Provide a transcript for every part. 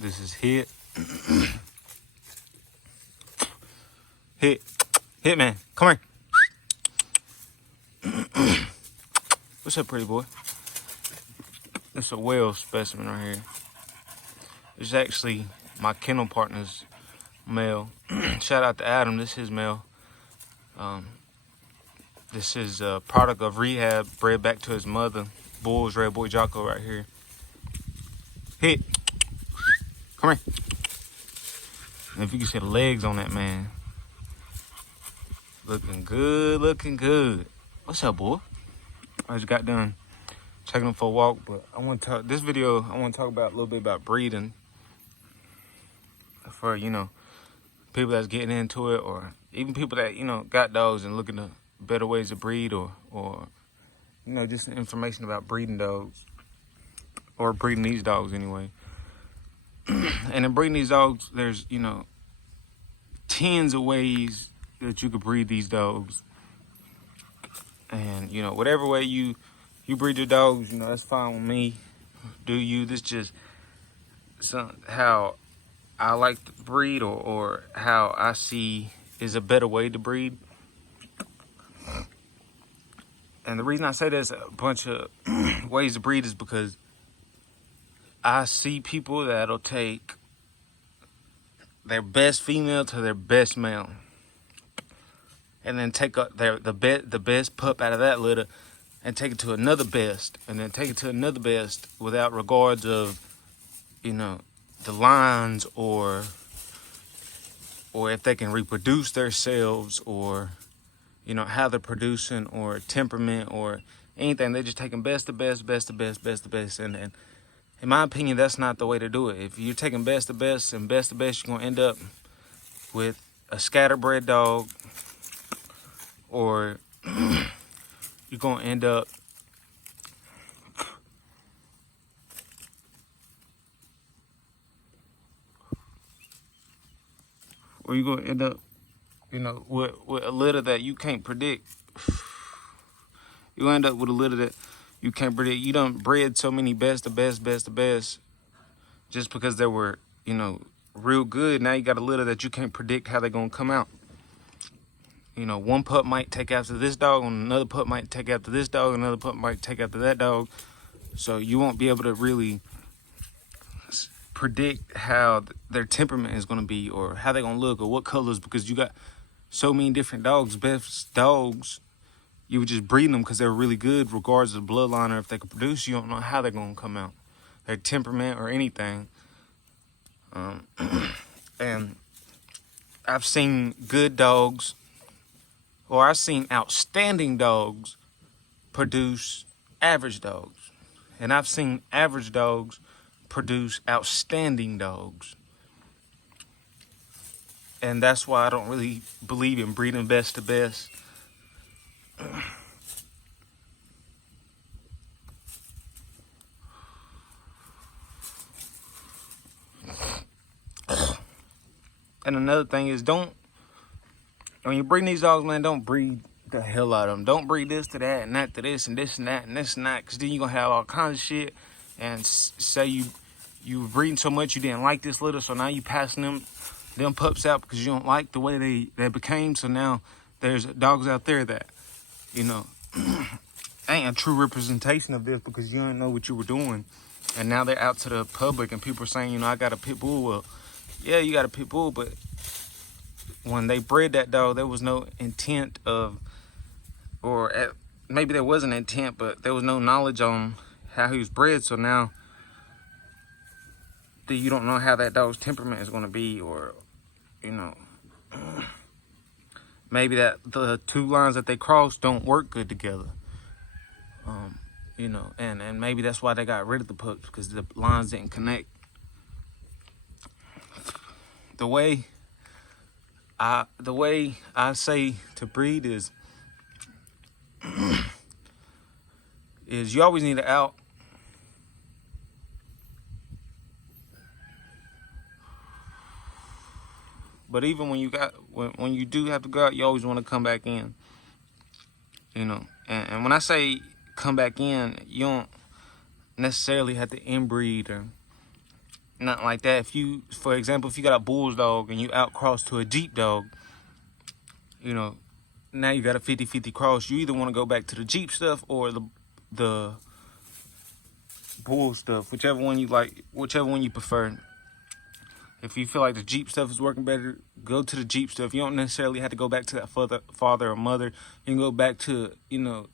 This is Hit. Hit, man, come here. What's up, pretty boy? It's a whale specimen right here. It's actually my kennel partner's male. Shout out to Adam. This is his male. This is a product of rehab, bred back to his mother. Bull's Red Boy Jocko right here. Hit. Come here. And if you can see the legs on that man. Looking good, looking good. What's up, boy? I just got done taking him for a walk, but I want to talk, this video, I want to talk about a little bit about breeding for, you know, people that's getting into it, or even people that, you know, got dogs and looking to better ways to breed, or you know, just information about breeding dogs, or breeding these dogs anyway. And in breeding these dogs, there's, you know, tens of ways that you could breed these dogs. And, you know, whatever way you breed your dogs, you know, that's fine with me. Do you? This just how I like to breed, or how I see is a better way to breed. And the reason I say there's a bunch of ways to breed is because I see people that'll take their best female to their best male, and then take the best pup out of that litter and take it to another best, and then take it to another best, without regards of, you know, the lines, or if they can reproduce themselves, or, you know, how they're producing, or temperament, or anything. They're just taking best to best, best to best, best to best. And in my opinion, that's not the way to do it. If you're taking best to best and best to best, you're going to end up with a scatterbred dog, or you're going to end up you know, with a litter that you can't predict. You end up with a litter that you can't predict. You done bred so many best to best, best to best, just because they were, you know, real good. Now you got a litter that you can't predict how they're gonna come out. You know, one pup might take after this dog, and another pup might take after this dog, another pup might take after that dog. So you won't be able to really predict how their temperament is going to be, or how they're going to look, or what colors, because you got so many different dogs. Best dogs, you would just breed them because they're really good regardless of the bloodline, or if they can produce. You don't know how they're going to come out, their temperament or anything. And I've seen good dogs, or I've seen outstanding dogs produce average dogs, and I've seen average dogs produce outstanding dogs. And that's why I don't really believe in breeding best to best. And another thing is, when you're breeding these dogs, man, don't breed the hell out of them. Don't breed this to that, and that to this, and this and that, and this and that, because then you're going to have all kinds of shit. And say you were breeding so much you didn't like this litter, so now you passing them pups out because you don't like the way they became. So now there's dogs out there that, you know, ain't a true representation of this, because you didn't know what you were doing. And now they're out to the public, and people are saying, you know, I got a pit bull. Well, yeah, you got a pit bull, but when they bred that dog, there was no intent of, maybe there was an intent, but there was no knowledge on how he was bred. So now you don't know how that dog's temperament is going to be, or, you know, maybe that the two lines that they cross don't work good together. You know, and maybe that's why they got rid of the pups, because the lines didn't connect. The way I say to breed is you always need to out. But even when you do have to go out, you always want to come back in. You know, and when I say come back in, you don't necessarily have to inbreed, or nothing like that. If you, for example, if you got a bulldog and you outcross to a Jeep dog, you know, now you got a 50-50 cross. You either want to go back to the Jeep stuff or the bull stuff, whichever one you like, whichever one you prefer. If you feel like the Jeep stuff is working better, go to the Jeep stuff. You don't necessarily have to go back to that father or mother. You can go back to, you know,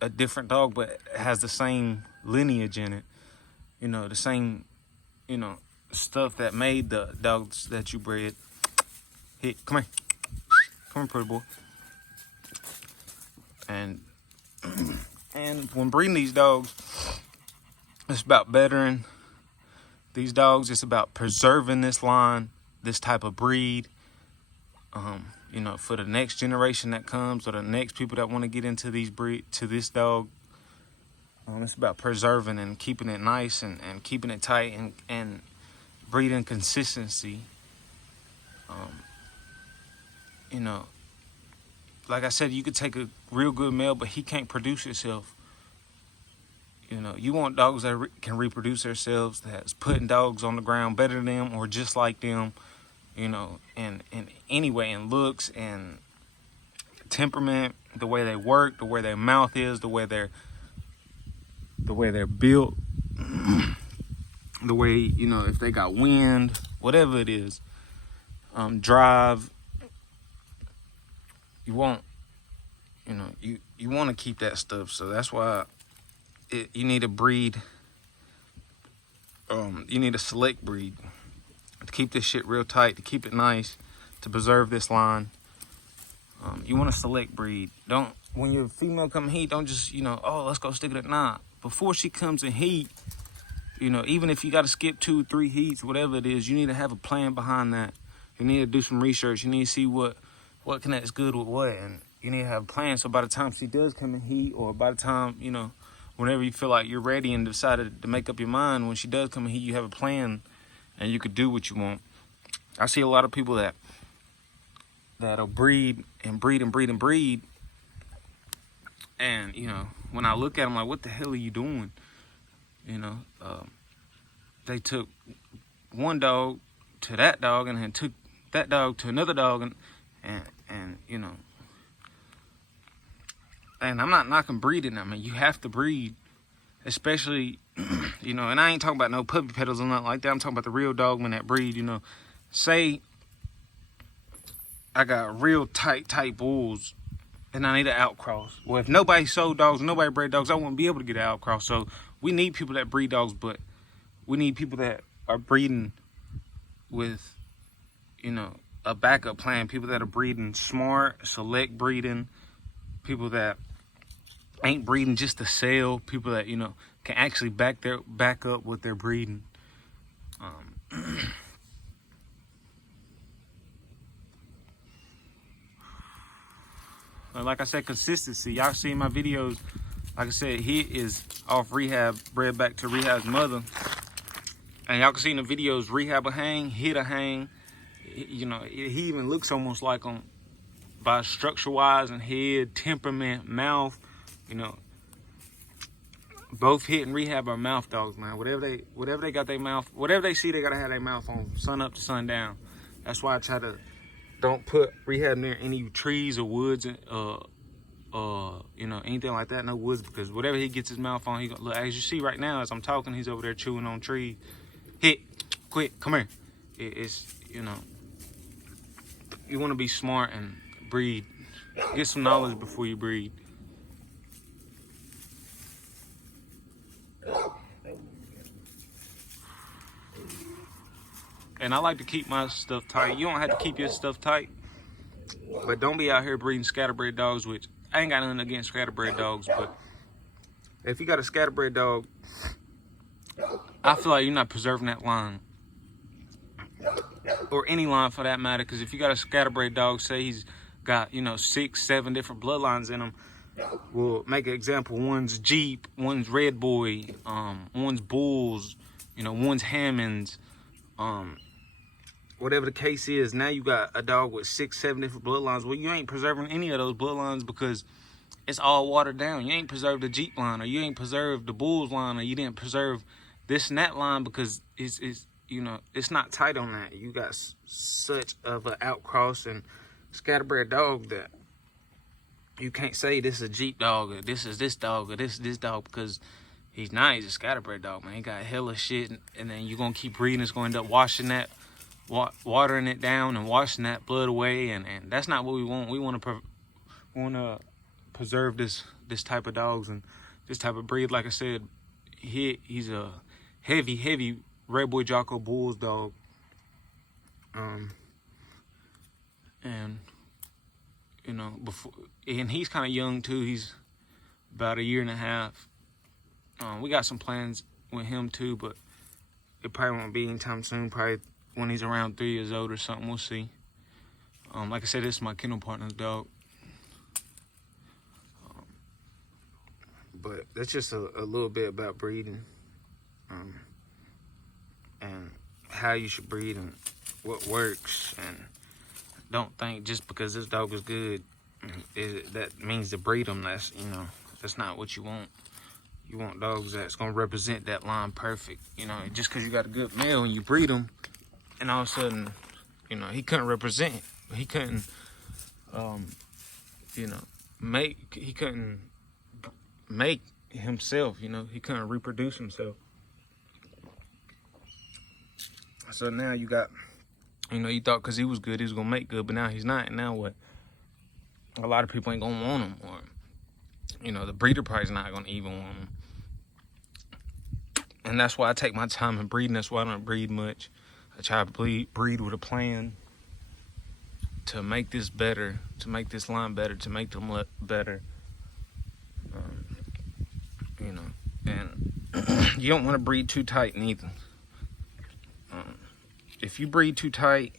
a different dog, but it has the same lineage in it. You know, the same, you know, stuff that made the dogs that you bred. Hey, come here. Come here, pretty boy. And when breeding these dogs, it's about bettering these dogs. It's about preserving this line, this type of breed, you know, for the next generation that comes, or the next people that want to get into these this dog. It's about preserving and keeping it nice and keeping it tight and breeding consistency. You know, like I said, you could take a real good male, but he can't produce himself. You know, you want dogs that can reproduce themselves, that's putting dogs on the ground better than them or just like them, you know, and anyway, in looks and temperament, the way they work, the way their mouth is, the way they're built, the way, you know, if they got wind, whatever it is, drive. You want, you know, you want to keep that stuff. So that's why you need a breed. You need a select breed to keep this shit real tight, to keep it nice, to preserve this line. You want a select breed. Don't, when your female come in heat, don't just, you know, oh, let's go stick it at 9. Before she comes in heat, you know, even if you got to skip 2-3 heats, whatever it is, you need to have a plan behind that. You need to do some research. You need to see what connects good with what, and you need to have a plan. So by the time she does come in heat, or by the time, you know, whenever you feel like you're ready and decided to make up your mind, when she does come in heat, you have a plan and you could do what you want. I see a lot of people that'll breed and breed and breed and breed, and, you know, when I look at them, like, what the hell are you doing? You know, they took one dog to that dog and then took that dog to another dog, and you know, and I'm not knocking breeding. I mean, you have to breed, especially, you know, and I ain't talking about no puppy peddlers or nothing like that. I'm talking about the real dogmen that breed, you know. Say I got real tight bulls and I need an outcross. Well, if nobody sold dogs, nobody bred dogs, I wouldn't be able to get an outcross. So we need people that breed dogs, but we need people that are breeding with, you know, a backup plan. People that are breeding smart, select breeding, people that ain't breeding just to sell, people that, you know, can actually back up what they're breeding. Like I said, consistency. Y'all see my videos. Like I said, he is off rehab, bred back to rehab's mother. And y'all can see in the videos, rehab a hang, hit a hang. You know, he even looks almost like him by structure-wise and head, temperament, mouth. You know, both hit and rehab are mouth dogs, man. Whatever they got their mouth, whatever they see, they gotta have their mouth on, sun up to sundown. That's why I try to don't put rehab near any trees or woods, you know, anything like that. No woods, because whatever he gets his mouth on, he gonna look. As you see right now, as I'm talking, he's over there chewing on trees. Hit, quick, come here. It's, you know, you want to be smart and breed. Get some knowledge before you breed. And I like to keep my stuff tight. You don't have to keep your stuff tight, but don't be out here breeding scatterbred dogs, which I ain't got nothing against scatterbred dogs, but if you got a scatterbred dog, I feel like you're not preserving that line, or any line for that matter. Because if you got a scatterbred dog, say he's got, you know, 6-7 different bloodlines in him, we'll make an example. One's Jeep, one's Red Boy, one's Bulls, you know, one's Hammonds, whatever the case is. Now you got a dog with 6-7 different bloodlines. Well, you ain't preserving any of those bloodlines because it's all watered down. You ain't preserved the Jeep line, or you ain't preserved the Bulls line, or you didn't preserve this and that line because you know, it's not tight on that. You got such of an outcross and scatterbred dog that you can't say this is a Jeep dog or this is this dog or this dog, because he's not. He's a scatterbred dog, man. He got hella shit, and then you're gonna keep breeding. It's gonna end up washing that, watering it down and washing that blood away, and that's not what we want. We want to preserve this type of dogs and this type of breed. Like I said, he's a heavy Red Boy Jocko Bulls dog, and you know, and he's kind of young too. He's about 1.5 years. We got some plans with him too, but it probably won't be anytime soon. Probably when he's around 3 years old or something. We'll see. Like I said, this is my kennel partner's dog. But that's just a little bit about breeding, and how you should breed and what works. And don't think just because this dog is good, that means to breed them. That's not what you want. You want dogs that's gonna represent that line perfect. You know, just because you got a good male and you breed him, and all of a sudden, you know, he couldn't represent. He couldn't, you know, he couldn't make himself. You know, he couldn't reproduce himself. So now you got, you know, you thought because he was good, he was gonna make good, but now he's not. And now what? A lot of people ain't gonna want him, or you know, the breeder probably is not gonna even want him. And that's why I take my time in breeding. That's why I don't breed much. I try to breed with a plan to make this better, to make this line better, to make them look better. You know, and you don't want to breed too tight neither. If you breed too tight,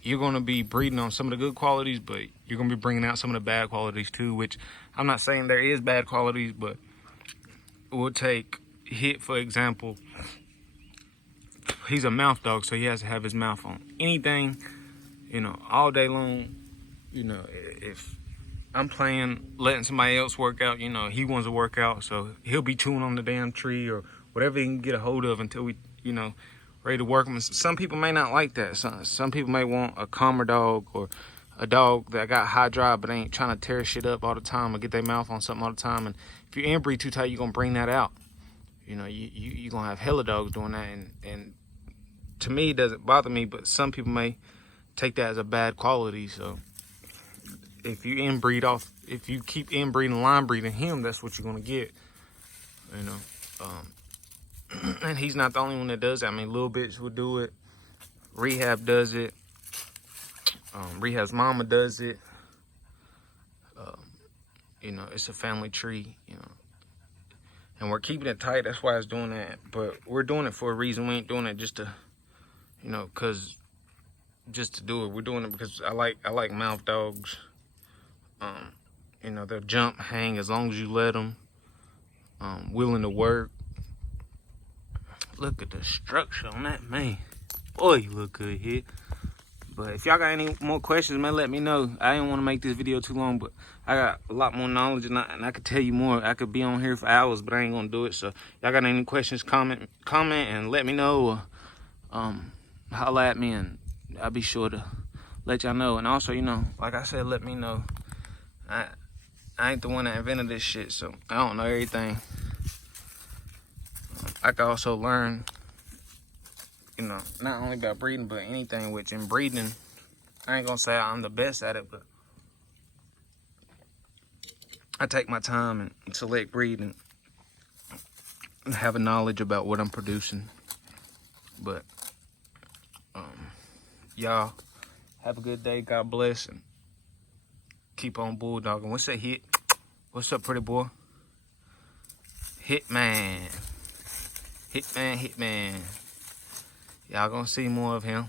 you're going to be breeding on some of the good qualities, but you're going to be bringing out some of the bad qualities too, which I'm not saying there is bad qualities, but we'll take Hit, for example. He's a mouth dog, so he has to have his mouth on anything, you know, all day long. You know, if I'm playing, letting somebody else work out, you know, he wants to work out, so he'll be chewing on the damn tree or whatever he can get a hold of until we, you know, ready to work him. Some people may not like that. Some people may want a calmer dog, or a dog that got high drive but ain't trying to tear shit up all the time or get their mouth on something all the time. And if you inbreed too tight, you're going to bring that out. You know, you're going to have hella dogs doing that. And to me, it doesn't bother me, but some people may take that as a bad quality. So if you keep inbreeding, line breeding him, that's what you're going to get. You know, and he's not the only one that does that. I mean, Little Bitch will do it. Rehab does it. Rehab's mama does it. You know, it's a family tree, you know. And we're keeping it tight. That's why it's doing that. But we're doing it for a reason. We ain't doing it just to, you know, just to do it. We're doing it because I like mouth dogs. You know, they'll jump, hang as long as you let them. Willing to work. Look at the structure on that, man. Boy, you look good here. But if y'all got any more questions, man, let me know. I didn't want to make this video too long, but I got a lot more knowledge, and I could tell you more. I could be on here for hours, but I ain't gonna do it. So y'all got any questions, comment and let me know. Holla at me, and I'll be sure to let y'all know. And also, you know, like I said, let me know. I ain't the one that invented this shit, so I don't know everything. I can also learn, you know, not only about breeding, but anything, which in breeding, I ain't gonna say I'm the best at it, but I take my time and select breed and have a knowledge about what I'm producing. But y'all have a good day. God bless, and keep on bulldogging. What's that, Hit? What's up, pretty boy? Hitman. Hitman. Y'all gonna see more of him.